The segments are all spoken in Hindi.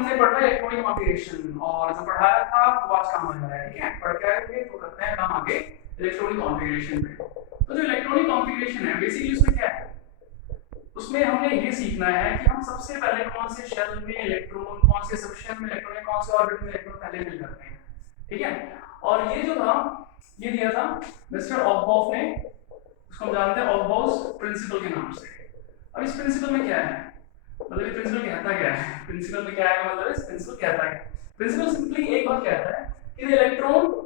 हमने पढ़ा इलेक्ट्रॉनिक कॉन्फ़िगरेशन और जो पढ़ाया था वो आज काम आ रहा है, ठीक है। पढ़ के आएंगे तो करते हैं काम आगे इलेक्ट्रॉनिक कॉन्फ़िगरेशन पे। तो जो इलेक्ट्रॉनिक कॉन्फ़िगरेशन है बेसिकली उसमें क्या है, उसमें हमने ये सीखना है कि हम सबसे पहले कौन से शेल में इलेक्ट्रॉन, कौन से सब शेल में इलेक्ट्रॉन, कौन से ऑर्बिट में इलेक्ट्रॉन पहले फिल करते हैं, ठीक है। और ये जो था ये दिया था मिस्टर ऑफबॉफ ने, उसको हम जानते हैं ऑफबॉफ्स प्रिंसिपल के नाम से। अब इस प्रिंसिपल में क्या है, मतलब ये प्रिंसिपल कहता क्या है, प्रिंसिपल में क्या है मतलब इस प्रिंसिपल कहता है, प्रिंसिपल सिंपली एक बात कहता है कि the electron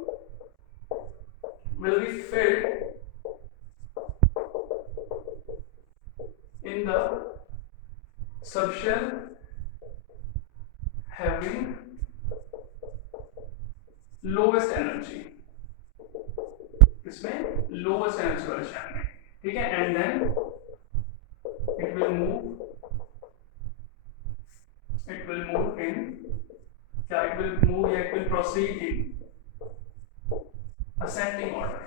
will be filled in the subshell having lowest energy, इसमें lowest energy वाले शेल में, ठीक है। And then it will move in, क्या it will move या it will proceed in ascending order।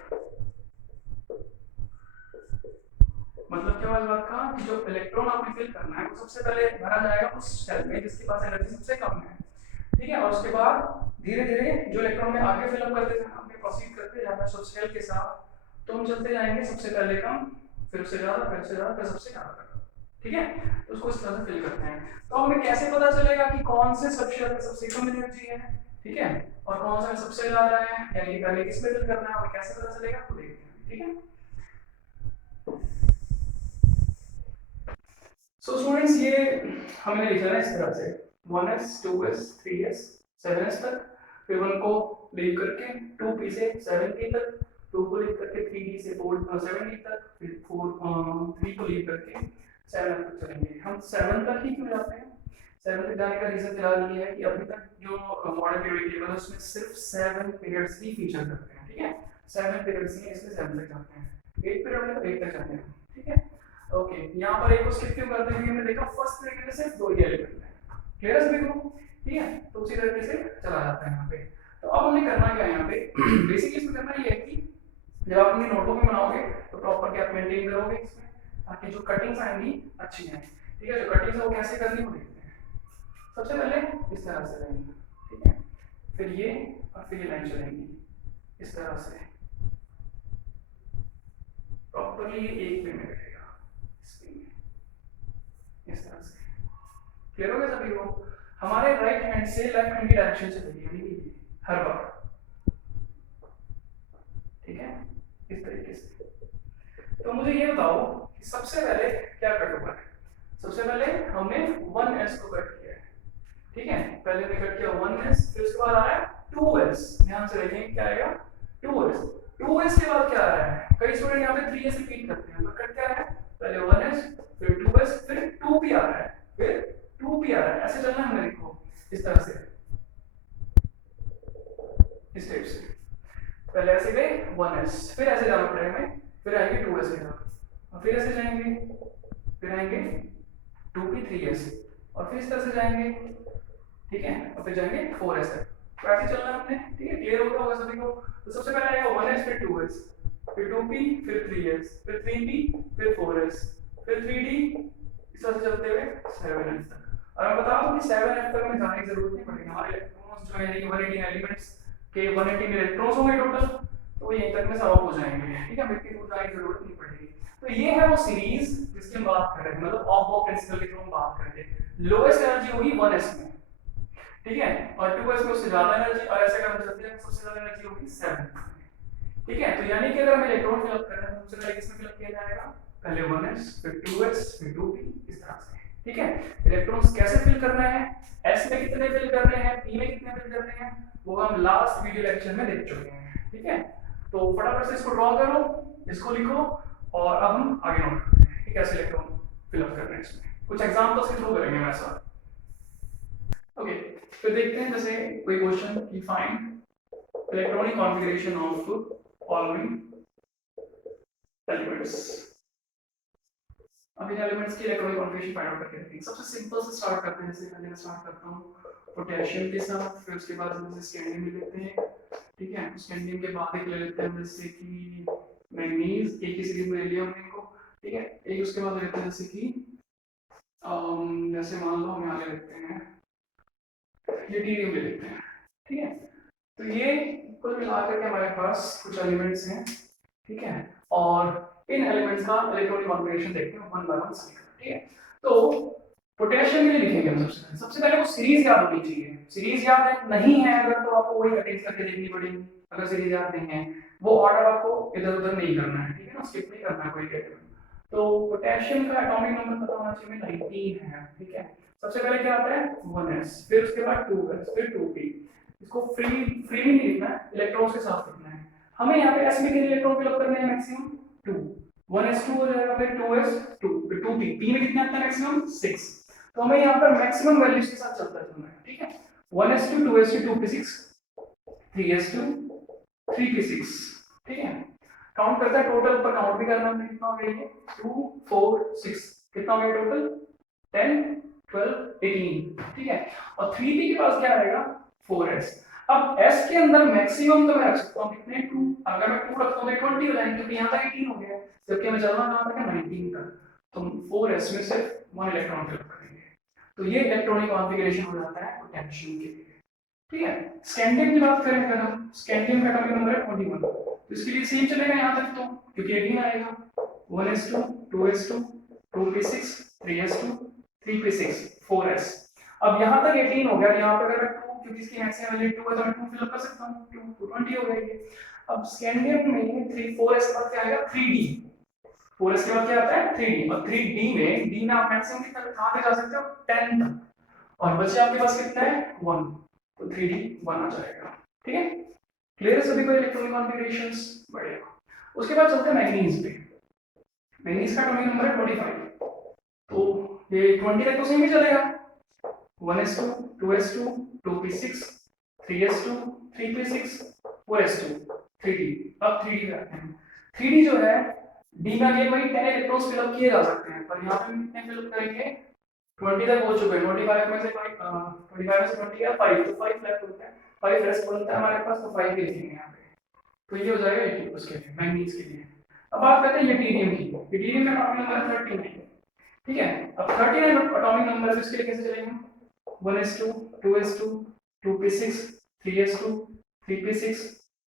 मतलब क्या हुआ इस बात का कि जो इलेक्ट्रॉन आपने फिल करना है वो सबसे पहले भरा जाएगा उस शेल में जिसके पास एनर्जी सबसे कम है, ठीक है। और उसके बाद धीरे धीरे जो इलेक्ट्रॉन में आगे फिल अप करते जाना, आगे प्रोसीड करते जाना सब शेल के साथ, तो हम चलते जाएंगे सबसे पहले कम, फिर उससे ज्यादा, फिर उससे ज्यादा, फिर सबसे ज्यादा तक, ठीक है। तो उसको इस तरह से फिल करते हैं। तो हमें कैसे पता चलेगा कि कौन से सब शेल में सबसे कम एनर्जी है, ठीक है, और कौन सा में सबसे ज्यादा है, यानी कि पहले किस में फिल करना है, हमें कैसे पता चलेगा तो देखते हैं, ठीक है। सो स्टूडेंट्स ये हमने लिखा है इस तरह से 1s 2s 3s 7s तक, फिर 1 को लीव करके 2p से 7p तक, 2 को लीव करके 3d से 7d तक, फिर 3 को लीव करके 7 तक चलेंगे। हम 7 तक ही क्यों जाते हैं, 7 तक जाने का रीजन फिलहाल ये है कि अभी तक जो मॉडर्न पीरियड टेबल है उसमें सिर्फ 7 पीरियड्स ही फीचर करते हैं, ठीक है। 7 पीरियड्स ही इसमें 7 तक जाते हैं, 8 पीरियड में 8 तक जाते हैं, ठीक है। ओके यहाँ पर एक को स्किप क्यों करते हैं, हमने देखा फर्स्ट पीरियड में सिर्फ 2 ही एलिमेंट है, क्लियर है सभी को, ठीक है। तो उसी तरीके से चला जाता है यहाँ पे। तो अब हमने करना क्या है यहाँ पे बेसिकली इसमें करना ये है कि जब आप अपनी नोटबुक में बनाओगे तो प्रॉपर क्या मेंटेन करोगे इसमें, ताकि जो कटिंग्स आएंगी अच्छी आए, ठीक है। जो कटिंग्स है वो कैसे करनी वो देखते हैं। सबसे पहले इस तरह से रहेंगी, ठीक है, फिर ये और फिर ये लाइन चलेंगी इस तरह से प्रॉपरली एक पे में रहेगा इस तरह से, क्लियर हो गया सभी को। हमारे राइट हैंड से लेफ्ट हैंड की डायरेक्शन चलेगी, यानी कि हर बार, ठीक है, इस तरीके से। तो मुझे ये बताओ कि सबसे पहले क्या कट हुआ है। सबसे पहले हमने 1s को कट किया है, ठीक है, पहले हमने कट किया 1s, फिर उसके बाद आ रहा है 2s, ध्यान से देखें क्या आएगा 2s, 2s के बाद क्या आ रहा है, कई स्टूडेंट यहाँ पे 3s रिपीट करते हैं, तो कट क्या है, पहले 1s फिर 2s फिर 2p आ रहा है, फिर 2p आ रहा है, ऐसे चलना है, देखो इस तरह से, इस टाइप से, पहले ऐसे गए 1s, फिर ऐसे जाना पड़ेगा हमें, फिर आएंगे 2s के साथ, और फिर ऐसे जाएंगे, फिर आएंगे 2p 3s, और फिर इस तरह से जाएंगे, ठीक है, और फिर जाएंगे 4s तक, तो ऐसे चलना है हमने, ठीक है, क्लियर हो गया होगा सभी को। तो सबसे पहले आएगा 1s फिर 2s फिर 2p फिर 3s फिर 3p फिर 4s फिर 3d, इस तरह से चलते हुए 7s तक। और मैं बता दूं कि 7s तक हमें जाने की जरूरत नहीं पड़ेगी, हमारे इलेक्ट्रॉन्स जो है 118 एलिमेंट्स के 118 इलेक्ट्रॉन्स होंगे टोटल, तो यहीं तक में सब ऑफ हो जाएंगे, ठीक है, इतनी दूर जाने की जरूरत नहीं पड़ेगी। तो ये है वो सीरीज जिसकी हम बात कर रहे हैं, मतलब ऑफ प्रिंसिपल की हम बात कर रहे हैं। लोएस्ट एनर्जी होगी 1s में, ठीक है, और 2s में उससे ज्यादा एनर्जी, और ऐसे अगर हम चलते हैं सबसे ज्यादा एनर्जी होगी 7, ठीक है। तो यानी कि अगर हम इलेक्ट्रॉन फिल अप कर रहे हैं तो सबसे पहले किसमें फिल अप किया जाएगा, पहले 1s फिर 2s फिर 2p, इस तरह से, ठीक है। इलेक्ट्रॉन्स कैसे फिल करना है, s में कितने फिल करने हैं, p में कितने फिल करने हैं, वो हम लास्ट वीडियो लेक्चर में देख चुके हैं, ठीक है। तो फटाफट से इसको ड्रॉ करो, इसको लिखो, और अब हम आगे नोट करते हैं कि कैसे इलेक्ट्रॉन फिल अप करना है। इसमें कुछ एग्जांपल्स के थ्रू करेंगे हमारे साथ, ओके। फिर देखते हैं जैसे कोई क्वेश्चन की find electronic configuration of following elements. अब इन एलिमेंट्स की इलेक्ट्रॉनिक कॉन्फ़िगरेशन फाइंड आउट करके देखेंगे। सबसे सिंपल से स्टार्ट करते हैं, जैसे पहले मैं स्टार्ट करता हूं पोटेशियम के साथ, फिर उसके बाद हम जैसे स्कैंडियम ले लेते हैं, ठीक है। स्कैंडियम के बाद एक ले लेते हैं जैसे कि मैंगनीज, एक ही सीरीज में ले लिया हमने इनको, ठीक है। एक उसके बाद लेते हैं जैसे कि जैसे मान लो हम यहाँ ले लेते हैं ये टीरियम ले लेते हैं, ठीक है। तो ये कुल मिलाकर के हमारे पास कुछ एलिमेंट्स हैं, ठीक है, और इन एलिमेंट्स का इलेक्ट्रॉनिक कॉन्फ़िगरेशन देखते हैं वन बाय वन, ठीक है। तो पोटेशियम के लिए लिखेंगे हम सबसे पहले वो सीरीज याद होनी चाहिए। सीरीज याद नहीं है अगर तो आपको वही कटिंग करके देखनी पड़ेगी, अगर सीरीज याद नहीं है वो ऑर्डर आपको इधर उधर नहीं करना है, ठीक है ना, स्किप नहीं करना है कोई एलिमेंट। तो पोटेशियम का एटॉमिक नंबर पता होना चाहिए 19 है, ठीक है। सबसे पहले क्या आता है 1s, फिर उसके बाद 2s, फिर 2p। इसको फ्रीली नहीं लिखना है, इलेक्ट्रॉन्स के साथ लिखना है। हमें यहाँ पे s में कितने इलेक्ट्रॉन फिल करने हैं मैक्सिमम 2, 1s2 हो जाएगा, फिर 2s2, फिर 2p, p में कितना आता है मैक्सिमम 6। तो हमें यहाँ पर मैक्सिमम वैल्यूज के साथ चलता चलना है, ठीक है। 1s2, 2s2, 2p6, 3s2, 3p6, ठीक है। काउंट करता है, टोटल ऊपर काउंट भी करना है, कितना हो गया ये 2 4 6, कितना हो गया टोटल 10 12 18, ठीक है। और 3p के पास क्या आएगा 4s। अब s के अंदर मैक्सिमम तो मैं रख सकता हूँ कितने 2, अगर मैं 2 रखता हूँ तो 20 हो जाएंगे, क्योंकि यहाँ तक 18 हो गया, जबकि हमें चलना कहाँ तक है 19 तक। तो 4s में से 1 इलेक्ट्रॉन फिल करेंगे, तो ये इलेक्ट्रॉनिक कॉन्फ़िगरेशन हो जाता है पोटेशियम के लिए, ठीक है। स्कैंडियम की बात करें अगर हम, स्कैंडियम का एटॉमिक नंबर है 21, तो इसके लिए सेम चलेगा यहाँ तक, तो क्योंकि 18 आएगा 1s2, 2s2, 2p6, 3s2, 3p6, 4s। अब यहाँ तक 18 हो गया, यहाँ पे अगर मैं 2, क्योंकि इसकी मैक्सिमम वैल्यू 2 है तो मैं 2 फिल कर सकता हूँ, 2 20 हो गया ये। अब स्कैंडियम में 3 4s के बाद क्या आएगा 3d, 4s के बाद क्या आता है 3d, और 3d में d में आप मैक्सिमम कितना कहाँ पे जा सकते हो 10 तक, और बचे आपके पास कितना है 1, तो 3d 1 आ जाएगा, ठीक है। क्लियर है सभी को इलेक्ट्रॉनिक कॉन्फ़िगरेशंस, बढ़िया। उसके बाद चलते हैं मैग्नीज पे। मैग्नीज का एटॉमिक नंबर है 25, तो ये 20 तक तो सेम ही चलेगा, 1s2, 2s2, 2p6, 3s2, 3p6, 4s2, 3d। अब 3d पे आते हैं। 3d जो है d में अगेन वही 10 इलेक्ट्रॉन्स फिल अप किए जा सकते हैं, पर यहाँ पे कितने फिल अप करेंगे 20 तक हो चुके हैं, 25 में से 25 में से 20 या 5, तो 5 लेफ्ट होता है, 5 रेस्ट बनता है हमारे पास, तो 5 भी लिखेंगे यहाँ पे, तो ये हो जाएगा 80 उसके लिए, मैग्नीज के लिए। अब बात करते हैं यूटेरियम की। यूटेरियम का एटॉमिक नंबर है 39, ठीक है। अब 39 एटॉमिक नंबर है, इसके लिए कैसे चलेंगे 1s2, 2s2, 2p6, 3s2, 3p6,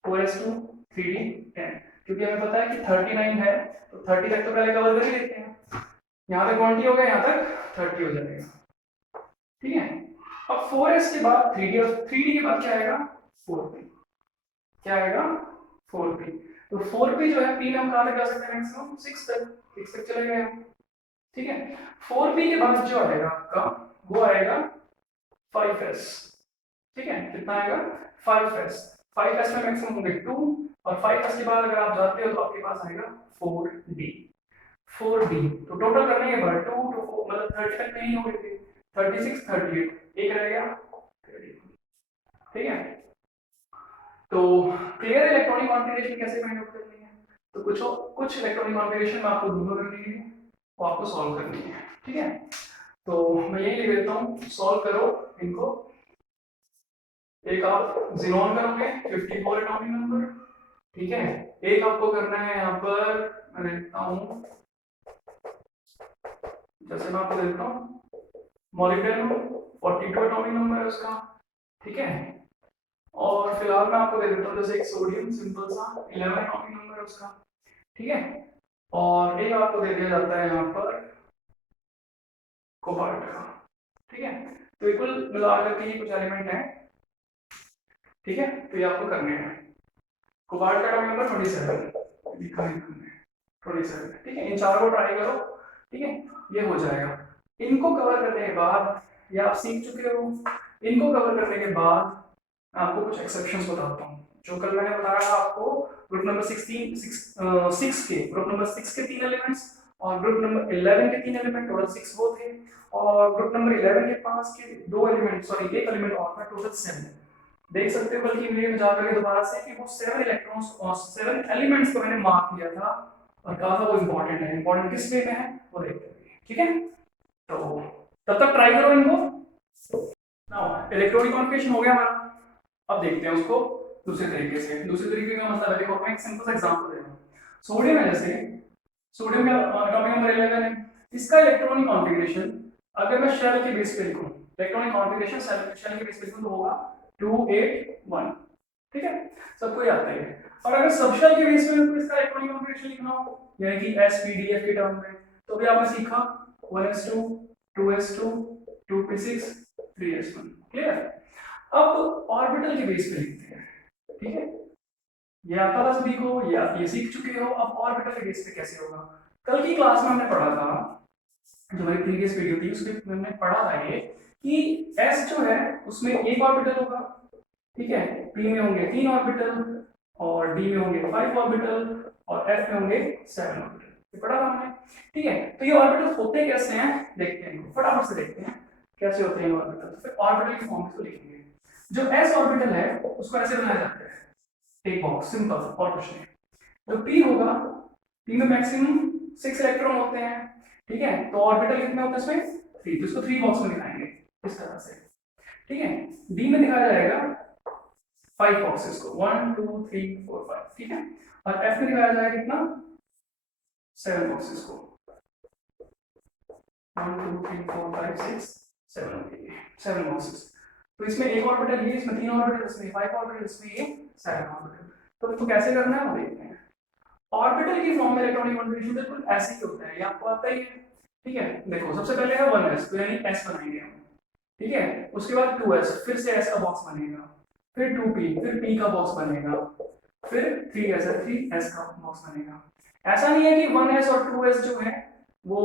4s2, 3d 10, क्योंकि हमें पता है कि 39 है तो 30 तक तो पहले कवर कर ही लेते हैं, यहाँ तक 20 हो गया, यहाँ तक 30 हो जाएगा, ठीक है। अब 4s के बाद 3d, और 3d के बाद क्या आएगा 4p, क्या आएगा 4p। तो 4p जो है p में हम कहाँ तक जा सकते हैं मैक्सिमम 6 तक, 6 तक चले गए, ठीक है। 4p के बाद जो आएगा आपका वो आएगा 5s, ठीक है। कितना आएगा 5s, 5s में मैक्सिमम होंगे 2, और 5s के बाद अगर आप जाते हो तो आपके पास आएगा 4d, 4d। तो टोटल करने के बाद 2 to 4 मतलब 30 तक नहीं हो गए थे, 36 38, एक रह गया 30, ठीक है। तो क्लियर इलेक्ट्रॉनिक कॉन्फ़िगरेशन कैसे फाइंड आउट करनी है, तो कुछ इलेक्ट्रॉनिक कॉन्फ़िगरेशन में आपको दोनों करनी है, वो आपको सॉल्व करनी है, ठीक है। तो मैं यही लिख देता हूँ, सॉल्व करो इनको। एक आप ज़ीनॉन करोगे 54 एटॉमिक नंबर, ठीक है। एक आपको करना है यहाँ पर, मैं लिखता हूँ जैसे मैं आपको देता हूँ मॉलिक्यूल 42 एटॉमिक नंबर है उसका, ठीक है। और फिलहाल मैं आपको दे देता हूँ जैसे एक सोडियम सिंपल सा 11 एटॉमिक नंबर है उसका, ठीक है। और एक आपको दे दिया जाता है यहाँ पर कोबाल्ट का, ठीक है। तो कुल मिलाकर के ये कुछ एलिमेंट हैं, ठीक है। तो ये आपको करने हैं। कोबाल्ट का एटॉमिक नंबर 27 लिखा है हमने, 27, ठीक है। इन चारों को ट्राई करो, ठीक है, ये हो जाएगा। इनको कवर करने के बाद, ये आप सीख चुके हो, इनको कवर करने के बाद आपको कुछ एक्सेप्शंस बताता हूँ। जो कल मैंने बताया था आपको ग्रुप नंबर 6 के ग्रुप नंबर 6 के 3 एलिमेंट्स, और ग्रुप नंबर 11 के 3 एलिमेंट, टोटल 6 वो थे, और ग्रुप नंबर 11 के पास के 2 एलिमेंट, सॉरी एक एलिमेंट और था, टोटल 7। देख सकते हो बल्कि वीडियो में जाकर के दोबारा से कि वो 7 इलेक्ट्रॉन्स और 7 एलिमेंट्स को मैंने मार्क किया था, और कहा था वो इंपॉर्टेंट है। इंपॉर्टेंट किस वे में है वो देखते हैं, ठीक है। तो तब तक ट्राई करो इनको। नाउ इलेक्ट्रॉनिक कॉन्फ़िगरेशन हो गया हमारा, अब देखते हैं उसको दूसरे तरीके से। दूसरे तरीके का मतलब है, देखो मैं एक सिंपल सा एग्जांपल दे रहा हूं। सोडियम है, जैसे सोडियम का एटॉमिक नंबर 11 है, इसका इलेक्ट्रॉनिक कॉन्फ़िगरेशन अगर मैं शेल के बेस पे लिखूं, इलेक्ट्रॉनिक कॉन्फ़िगरेशन शेल के बेस पे तो होगा 281, ठीक है, सबको याद है। और अगर सबशेल के बेस पे तो इसका इलेक्ट्रॉनिक कॉन्फ़िगरेशन लिखना हो यानी कि SPDF के टर्म में, तो भी आपने सीखा 1s2 2s2 2p6 3s1, clear. अब ऑर्बिटल के बेस पे लिखते हैं, ठीक है, ये आता था सभी को, या ये सीख चुके हो। अब ऑर्बिटल के बेस पे कैसे होगा, कल की क्लास में हमने पढ़ा था, जो हमारी प्रीवियस वीडियो थी उसमें हमने पढ़ा था ये कि S जो है उसमें एक ऑर्बिटल होगा, ठीक है, P में होंगे 3 ऑर्बिटल और D में होंगे 5 ऑर्बिटल और F में होंगे 7 ऑर्बिटल, ये पढ़ा था हमने, ठीक है। तो ये ऑर्बिटल होते कैसे हैं देखते हैं, फटाफट से देखते हैं कैसे होते हैं ऑर्बिटल। तो फिर ऑर्बिटल की फॉर्म को लिखेंगे। जो S ऑर्बिटल है उसको ऐसे बनाया जाता है, एक बॉक्स, सिंपल और कुछ नहीं। जो P होगा, P में मैक्सिमम 6 इलेक्ट्रॉन होते हैं, ठीक है, तो ऑर्बिटल कितने होते हैं इसमें 3, तो इसको 3 बॉक्स में दिखाएंगे इस तरह से, ठीक है। D में दिखाया जाएगा 5 बॉक्सेस को 1 2 3 4 5, ठीक है, और F में दिखाया जाएगा कितना 7 बॉक्सेस को 1 2 3 4 5 6 7 बॉक्सेस। तो इसमें एक ऑर्बिटल ये, इसमें 3 ऑर्बिटल, इसमें 5 ऑर्बिटल, इसमें ये 7 ऑर्बिटल। तो इसको कैसे करना है वो देखते हैं। ऑर्बिटल की फॉर्म में इलेक्ट्रॉनिक कॉन्फ़िगरेशन बिल्कुल ऐसे ही होता है, ये आपको आता ही है, ठीक है। देखो सबसे पहले है 1s, तो यानी s बनाएंगे हम, ठीक है, उसके बाद 2s, फिर से s का बॉक्स बनेगा, फिर 2p, फिर p का बॉक्स बनेगा, फिर 3s है, 3s का बॉक्स बनेगा। ऐसा नहीं है कि 1s और 2s जो है वो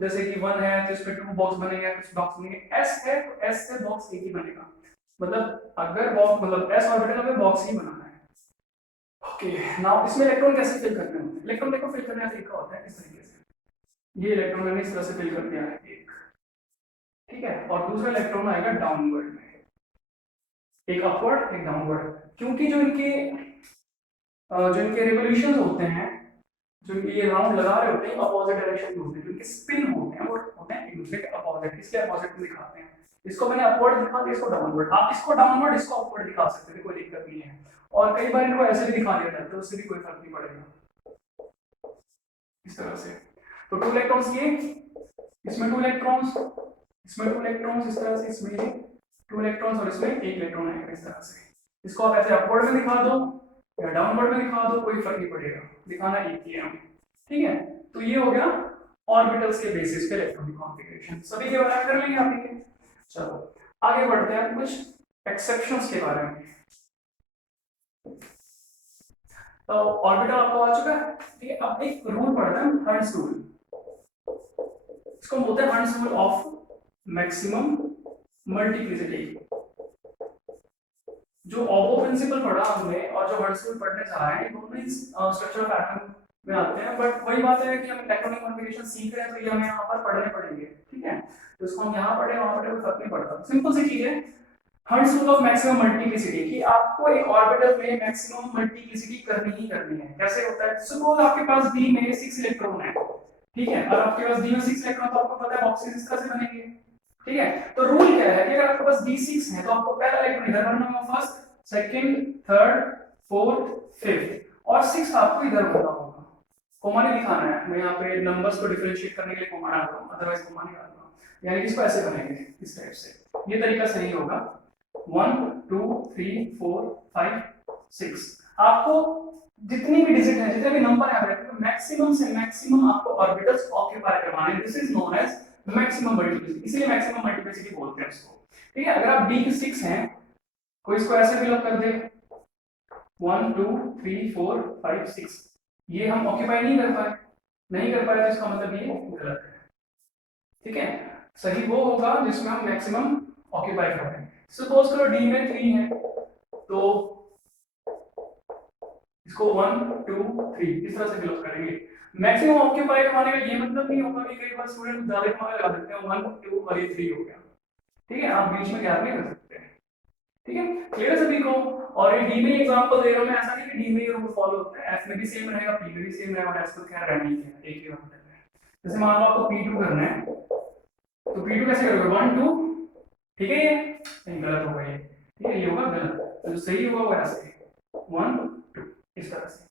जैसे कि 1 है तो इसमें 2 बॉक्स बनेगा, कुछ बॉक्स बनेंगे, s है तो s से बॉक्स एक ही बनेगा, मतलब अगर बॉक्स मतलब s ऑर्बिटल में बॉक्स ही बनाना है। ओके, नाउ इसमें इलेक्ट्रॉन कैसे फिल करने होते हैं, इलेक्ट्रॉन देखो फिल करने का तरीका होता है इस तरीके से, ये इलेक्ट्रॉन मैंने इस तरह से फिल कर दिया है एक, ठीक है, और दूसरा इलेक्ट्रॉन आएगा डाउनवर्ड में, एक अपवर्ड एक डाउनवर्ड, क्योंकि जो इनके रिवोल्यूशंस होते हैं, जो ये राउंड लगा रहे होते हैं अपोजिट डायरेक्शन में होते हैं, जो इनके स्पिन होते हैं वो होते हैं एक दूसरे के अपोजिट, इसलिए अपोजिट में दिखाते हैं। इसको मैंने अपवर्ड दिखा दिया, इसको डाउनवर्ड, आप इसको डाउनवर्ड इसको अपवर्ड दिखा सकते हैं, कोई दिक्कत नहीं है। और कई बार इनको ऐसे भी दिखा दिया जाता है, उससे भी कोई फर्क नहीं पड़ेगा, इस तरह से। तो 2 इलेक्ट्रॉन्स ये, इसमें 2 इलेक्ट्रॉन्स, इसमें 2 इलेक्ट्रॉन्स, इस तरह से इसमें 2 इलेक्ट्रॉन्स और इसमें 1 इलेक्ट्रॉन आएगा इस तरह से। इसको आप ऐसे अपवर्ड में दिखा दो या डाउनवर्ड में दिखा दो, कोई फर्क नहीं पड़ेगा, दिखाना एक ही है हमें, ठीक है। तो ये हो गया ऑर्बिटल्स के बेसिस पे इलेक्ट्रॉनिक कॉन्फ़िगरेशन, सभी के बारे में कर लेंगे आप ये। चलो आगे बढ़ते हैं कुछ एक्सेप्शंस के बारे में। तो ऑर्बिटल आपको आ चुका है, ठीक है। अब एक रूल पढ़ते हैं, हर्ट्ज रूल, इसको बोलते हैं hertz rule of maximum multiplicity. जो ओबो प्रिंसिपल पढ़ा हमने और जो हर्ट्ज रूल पढ़ने जा रहे हैं दोनों ही स्ट्रक्चर ऑफ एटम में आते हैं, बट वही बात है कि हम इलेक्ट्रॉनिक कॉन्फ़िगरेशन सीख रहे हैं तो ये हमें यहाँ पर पढ़ने पड़ेंगे, ठीक है। तो इसको हम यहाँ पढ़े वहाँ पढ़े कोई फर्क नहीं पड़ता, सिंपल सी चीज है hertz rule of maximum multiplicity कि आपको एक ऑर्बिटल में मैक्सिमम मल्टीप्लिसिटी करनी ही करनी है। कैसे होता है, सपोज आपके पास D में 6 इलेक्ट्रॉन है, ठीक है, और आपके पास D में 6 इलेक्ट्रॉन, तो आपको पता है बॉक्सेस इस तरह से बनेंगे, ठीक है। तो रूल क्या है कि अगर आपके पास D6 है तो आपको पहला इलेक्ट्रॉन इधर भरना होगा, first second third fourth fifth, और 6 आपको इधर भरना होगा। कोमा नहीं दिखाना है, मैं यहाँ पे नंबर्स को डिफरेंशिएट करने के लिए कोमा डाल रहा हूँ, अदरवाइज कोमा नहीं डालूंगा। यानी कि इसको ऐसे बनेंगे इस टाइप से, ये तरीका सही होगा 1 2 3 4 5 6। आपको जितनी भी डिजिट है, जितने भी नंबर है, मैक्सिमम से मैक्सिमम आपको ऑर्बिटल्स ऑक्यूपाई करवाने हैं, this is known as maximum multiplicity, इसलिए मैक्सिमम मल्टीप्लिसिटी बोलते हैं इसको, ठीक है। अगर आप D के 6 हैं, कोई इसको ऐसे फिल अप कर दे 1 2 3 4 5 6, ये हम ऑक्यूपाई नहीं कर पाए, तो इसका मतलब ये गलत है, ठीक है। सही वो होगा जिसमें हम मैक्सिमम ऑक्यूपाई कर रहे हैं। सपोज करो D में 3 है तो इसको 1 2 3 इस तरह से फिल अप करेंगे। मैक्सिमम ऑक्यूपाई करवाने का ये मतलब नहीं होगा कि कई बार स्टूडेंट ज्यादा कमाल लगा देते हैं 1 2 और ये 3 हो गया, ठीक है, आप बीच में गैप नहीं कर सकते, ठीक है, क्लियर है सभी को। और ये D में एग्जांपल दे रहा हूं मैं, ऐसा नहीं कि D में ये रूल फॉलो होता है, F में भी सेम रहेगा, P में भी सेम रहेगा, और S को क्या रहना ही है, एक ही बात है। जैसे मान लो आपको P2 करना है तो P2 कैसे करोगे 1 2, ठीक है, ये गलत होगा, ये ठीक है, ये होगा गलत, तो जो सही होगा वो ऐसे 1 2 इस तरह से।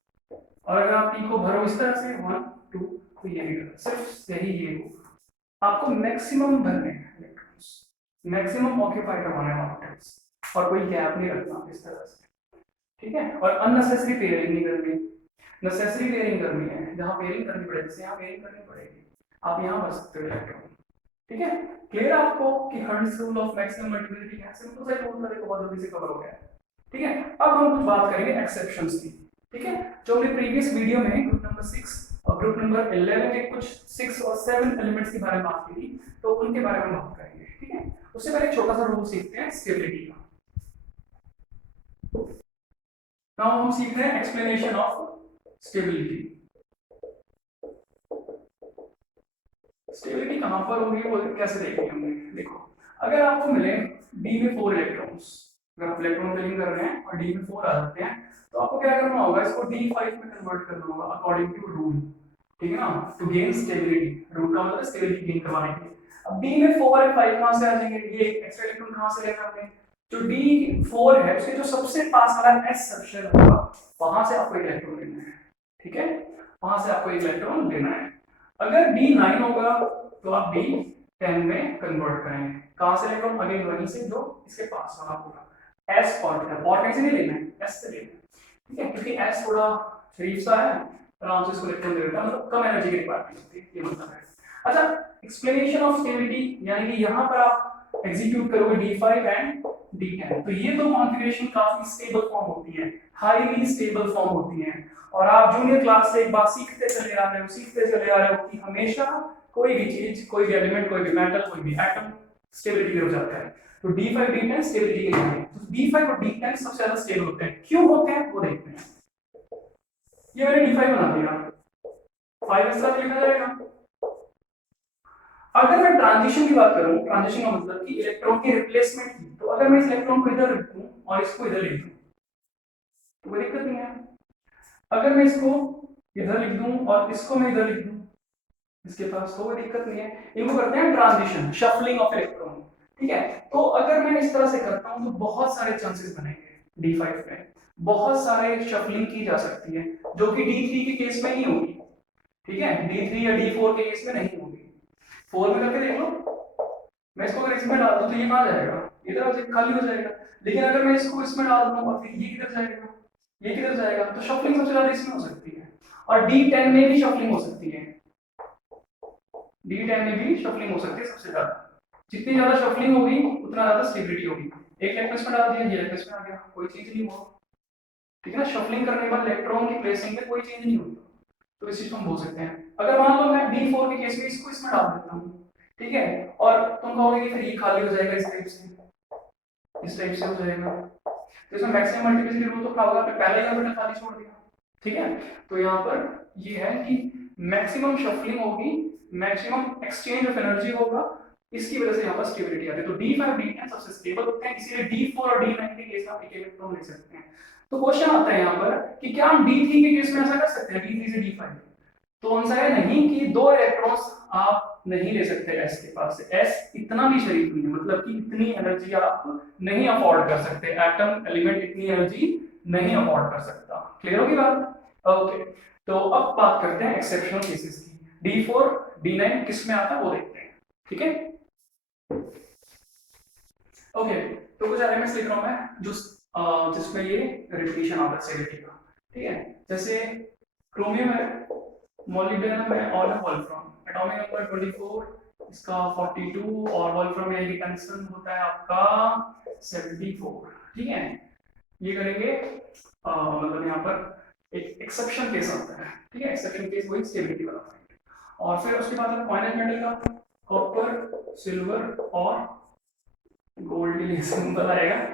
और अगर आप P को भरो इस तरह से 1 2, तो ये भी गलत, सिर्फ सही ये होगा। आपको मैक्सिमम भरने हैं इलेक्ट्रॉन्स, मैक्सिमम ऑक्यूपाई करवाने वाला ऑर्बिटल्स और कोई गैप नहीं रखना इस तरह से, ठीक है। और अननेसेसरी पेयरिंग नहीं करनी, नेसेसरी पेयरिंग करनी है, जहां पेयरिंग करनी पड़ेगी जैसे यहाँ पेयरिंग करनी पड़ेगी, आप यहाँ बच सकते हो इलेक्ट्रॉन, ठीक है। क्लियर है आपको कि hertz rule of maximum multiplicity क्या है? सिंपल सा रूल था, देखो बहुत जल्दी से कवर हो गया है, ठीक है। अब हम कुछ बात करेंगे एक्सेप्शंस की, ठीक है। जो हमने प्रीवियस वीडियो में ग्रुप नंबर 6 और ग्रुप नंबर 11 के कुछ 6 और 7 एलिमेंट्स के बारे में बात की थी, तो उनके बारे में बात करेंगे, ठीक है। उससे पहले एक छोटा सा रूल सीखते हैं स्टेबिलिटी का। नाउ हम सीख रहे हैं एक्सप्लेनेशन ऑफ स्टेबिलिटी। स्टेबिलिटी कहां पर होगी वो कैसे देखेंगे हमने, देखो अगर आपको मिले डी में 4 इलेक्ट्रॉन्स, अगर आप इलेक्ट्रॉन फिलिंग कर रहे हैं और डी में 4 आ जाते हैं, तो आपको क्या करना होगा, इसको d5 में कन्वर्ट करना होगा अकॉर्डिंग टू रूल, ठीक है ना, टू गेन स्टेबिलिटी। रूल का मतलब स्टेबिलिटी गेन करवाने के लिए। अब d में 4 है 5 कहां से आ जाएंगे, ये एक्स्ट्रा इलेक्ट्रॉन कहां से लेना हमने, जो d4 है उसके जो सबसे पास वाला s सेक्शन होगा वहां से आपको एक इलेक्ट्रॉन लेना है, ठीक है, वहां से आपको एक इलेक्ट्रॉन लेना है। अगर d9 होगा तो आप d10 में कन्वर्ट करेंगे, कहां से इलेक्ट्रॉन, अगेन वहीं से जो इसके पास वाला होगा, s और कैसे नहीं लेना है, s से लेना है, ठीक है, क्योंकि s थोड़ा शरीफ सा है, आराम से इसको इलेक्ट्रॉन दे देता है, मतलब कम एनर्जी की रिक्वायरमेंट होती है, ये मतलब है। अच्छा, एक्सप्लेनेशन ऑफ स्टेबिलिटी, यानी कि यहां पर आप एग्जीक्यूट करोगे d5 एंड d10, तो ये दो कॉन्फ़िगरेशन काफी स्टेबल फॉर्म होती है, हाईली स्टेबल फॉर्म होती है, और आप जूनियर क्लास से एक बात सीखते चले आ रहे हो, सीखते चले आ रहे हो कि हमेशा कोई भी चीज, कोई भी एलिमेंट, कोई भी मेटल, कोई भी एटम स्टेबिलिटी हो जाता है। तो d5 d10 स्टेबिलिटी के लिए है, तो d5 और d10 सबसे ज्यादा स्टेबल होते हैं, क्यों होते हैं वो देखते हैं। ये मैंने d5 बना दिया, 5 इस तरह लिखा जाएगा। अगर मैं ट्रांजिशन की बात करूं, ट्रांजिशन का मतलब कि इलेक्ट्रॉन की रिप्लेसमेंट की, तो अगर मैं इस इलेक्ट्रॉन को इधर रख दूं और इसको इधर लिख दूं तो कोई दिक्कत नहीं है। अगर मैं इसको इधर लिख दूं और इसको मैं इधर लिख दूं इसके पास, तो कोई दिक्कत नहीं है। इनको करते हैं ट्रांजिशन, शफलिंग ऑफ इलेक्ट्रॉन, ठीक है। तो अगर मैं इस तरह से करता हूं तो बहुत सारे चांसेस बनेंगे d5 में, बहुत सारे शफलिंग की जा सकती है, जो कि d3 के केस में नहीं होगी, ठीक है, d3 या d4 के केस में नहीं होगी। 4 में करके देख लो, मैं इसको अगर इसमें डाल दूं तो ये कहां जाएगा, इधर खाली हो जाएगा। लेकिन अगर मैं इसको इसमें डाल दूं और फिर ये किधर जाएगा, ये किधर जाएगा, तो शफलिंग सबसे ज्यादा इसमें हो सकती है, और d10 में भी शफलिंग हो सकती है, d10 में भी शफलिंग हो सकती है सबसे ज्यादा। जितनी ज्यादा शफलिंग होगी उतना ज्यादा स्टेबिलिटी होगी। एक इलेक्ट्रॉन में डाल दिया, ये इलेक्ट्रॉन में आ गया, कोई चीज नहीं हुआ, ठीक है ना। शफलिंग करने के बाद इलेक्ट्रॉन की प्लेसिंग में कोई चेंज नहीं होती, तो इस चीज को हम बोल सकते हैं। अगर मान लो मैं d4 के केस में इसको इसमें डाल देता हूं, ठीक है, और तुम कहोगे कि फिर ये खाली हो जाएगा इस टाइप से, इस टाइप से हो जाएगा, तो इसमें मैक्सिमम मल्टीप्लिसिटी रूल तो क्या होगा, पहले ही ऑर्बिटल खाली छोड़ दिया, ठीक है। तो यहाँ पर ये है कि मैक्सिमम शफलिंग होगी, मैक्सिमम एक्सचेंज ऑफ एनर्जी होगा, इसकी वजह से यहाँ पर स्टेबिलिटी आती है। तो d5 d10 सबसे स्टेबल होते हैं, इसीलिए d4 और d9 के केस में आप एक इलेक्ट्रॉन ले सकते हैं। तो क्वेश्चन आता है यहाँ पर कि क्या हम d3 के केस में ऐसा कर सकते हैं, d3 से d5, तो आंसर है नहीं, कि दो इलेक्ट्रॉन्स आप नहीं ले सकते s के पास से, s इतना भी शरीफ नहीं है, मतलब कि इतनी एनर्जी आप नहीं अफोर्ड कर सकते, एटम एलिमेंट इतनी एनर्जी नहीं अफोर्ड कर सकता। क्लियर होगी बात, ओके। तो अब बात करते हैं एक्सेप्शनल केसेस की, d4 d9 किस में आता है वो देखते हैं, ठीक है। ओके, तो कुछ एलिमेंट्स लिख रहा हूं मैं जो जिसमें ये रिपीटेशन आता है स्टेबिलिटी का, ठीक है। जैसे क्रोमियम है, मोलिब्डेनम है और वोल्फ्राम, एटॉमिक नंबर 24, इसका 42, और वोल्फ्राम यानी कि टंगस्टन होता है आपका 74, ठीक है। ये करेंगे मतलब यहाँ पर एक एक्सेप्शन केस आता है, ठीक है, एक्सेप्शन केस वही स्टेबिलिटी वाला पॉइंट। और फिर उसके बाद फाइनल मेटल का कॉपर, सिल्वर और गोल्ड के लिए सिंबल आएगा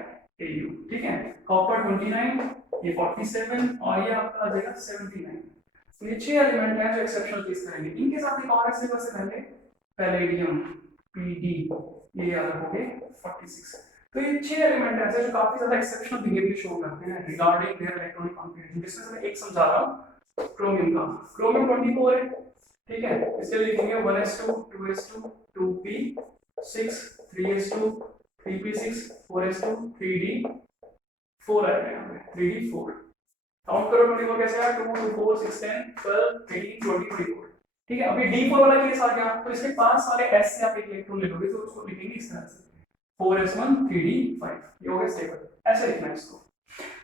Au, ठीक है। कॉपर 29, ये 47 और ये आपका आ जाएगा 79। तो ये 6 एलिमेंट हैं जो एक्सेप्शनल केस करेंगे। इनके साथ एक और एक्सेप्शन से पहले पैलेडियम Pd, ये याद रखोगे 46। तो ये 6 एलिमेंट ऐसे जो काफी ज्यादा एक्सेप्शनल बिहेवियर शो करते हैं रिगार्डिंग देयर इलेक्ट्रॉनिक कॉन्फ़िगरेशन, जिसमें से मैं एक समझा रहा हूं क्रोमियम का। क्रोमियम 24 है, ठीक है, इसके लिए लिखेंगे 1s2 2s2 2p6 3s2 3p6 4s2 3d4 आएगा यहाँ पे 3d4। काउंट करो 24 कैसे आया, 2 2 4 6 10 12 13 20 24, ठीक है। अभी d4 वाला केस आ गया, तो इसके पास वाले s से आप एक इलेक्ट्रॉन ले लोगे तो उसको लिखेंगे इस तरह से 4s1 3d5, ये हो गया स्टेबल, ऐसे लिखना है इसको।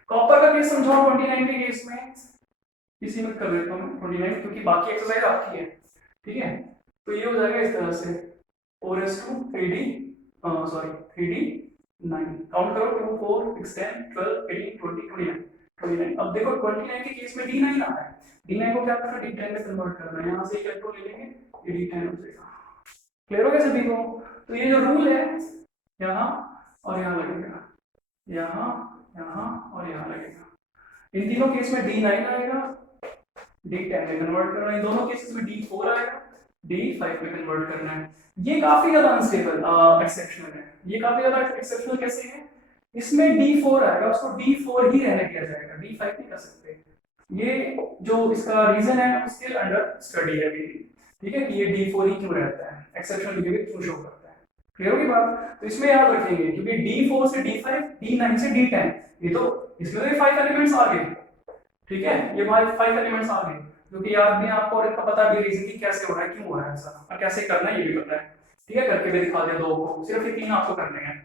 कॉपर का केस समझाओ 29 के केस में, इसी में कर देता हूँ 29 क्योंकि बाकी एक्सरसाइज आपकी है, ठीक है। तो ये हो जाएगा इस तरह से 4s2 3d sorry 3d9, count करो 2 4 6 10 12 18 20 29 29। अब देखो 29 के केस में d9 आ रहा है, d9 को क्या करना है, d10 में कन्वर्ट करना है, यहाँ से कैलकुलेट ले लेंगे, ये d10 हो जाएगा। क्लियर हो गया सभी को? तो ये जो रूल है यहाँ और यहाँ लगेगा, यहाँ यहाँ और यहाँ लगेगा। इन तीनों केस में d9 आएगा, d10 में कन्वर्ट करना है, इन दोनों केसेस में d4 आएगा, d5 में कन्वर्ट करना है। ये काफी ज्यादा अनस्टेबल एक्सेप्शनल है, ये काफी ज्यादा एक्सेप्शनल कैसे है, इसमें d4 आएगा, उसको d4 ही रहने दिया जाएगा, d5 नहीं कर सकते। ये जो इसका रीजन है स्टिल अंडर स्टडी है अभी, ठीक है, कि ये d4 ही क्यों रहता है, एक्सेप्शनल बिहेवियर क्यों शो करता है। क्लियर होगी बात? तो इसमें याद रखेंगे क्योंकि d4 से d5, d9 से d10, ये तो इसमें तो 5 एलिमेंट्स आ गए, ठीक है, ये 5 एलिमेंट्स आ गए, जो कि याद भी है आपको और इसका पता भी रीजन कि कैसे हो रहा है, क्यों हो रहा है ऐसा, और कैसे करना है ये भी पता है, ठीक है, करके भी दिखा दिया दो को, सिर्फ ये तीन आपको करने हैं।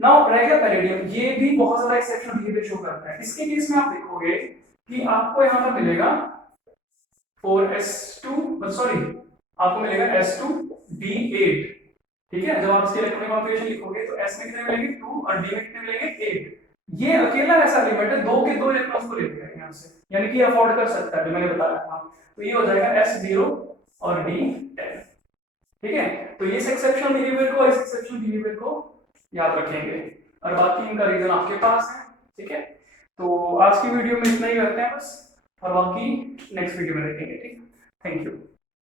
नाउ रह गया पैलेडियम, ये भी बहुत ज्यादा एक्सेप्शनल बिहेवियर शो करता है। इसके केस में आप देखोगे कि आपको यहाँ पर मिलेगा 4s2 सॉरी आपको मिलेगा s2d8, ठीक है, जब आप इसके इलेक्ट्रॉनिक कॉन्फ़िगरेशन लिखोगे तो s में कितने मिलेंगे 2 और d में कितने मिलेंगे 8। ये अकेला ऐसा एलिमेंट है, दो के दो इलेक्ट्रॉन्स को ले लेगा यहाँ से, यानी कि अफोर्ड कर सकता है, जो मैंने बताया था। तो ये हो जाएगा s0 और d10, ठीक है। तो ये एक्सेप्शनल बिहेवियर को, इस एक्सेप्शनल बिहेवियर को याद रखेंगे, और बाकी इनका रीजन आपके पास है, ठीक है। तो आज की वीडियो में इतना ही करते हैं बस, और बाकी नेक्स्ट वीडियो में देखेंगे, ठीक है। Thank you.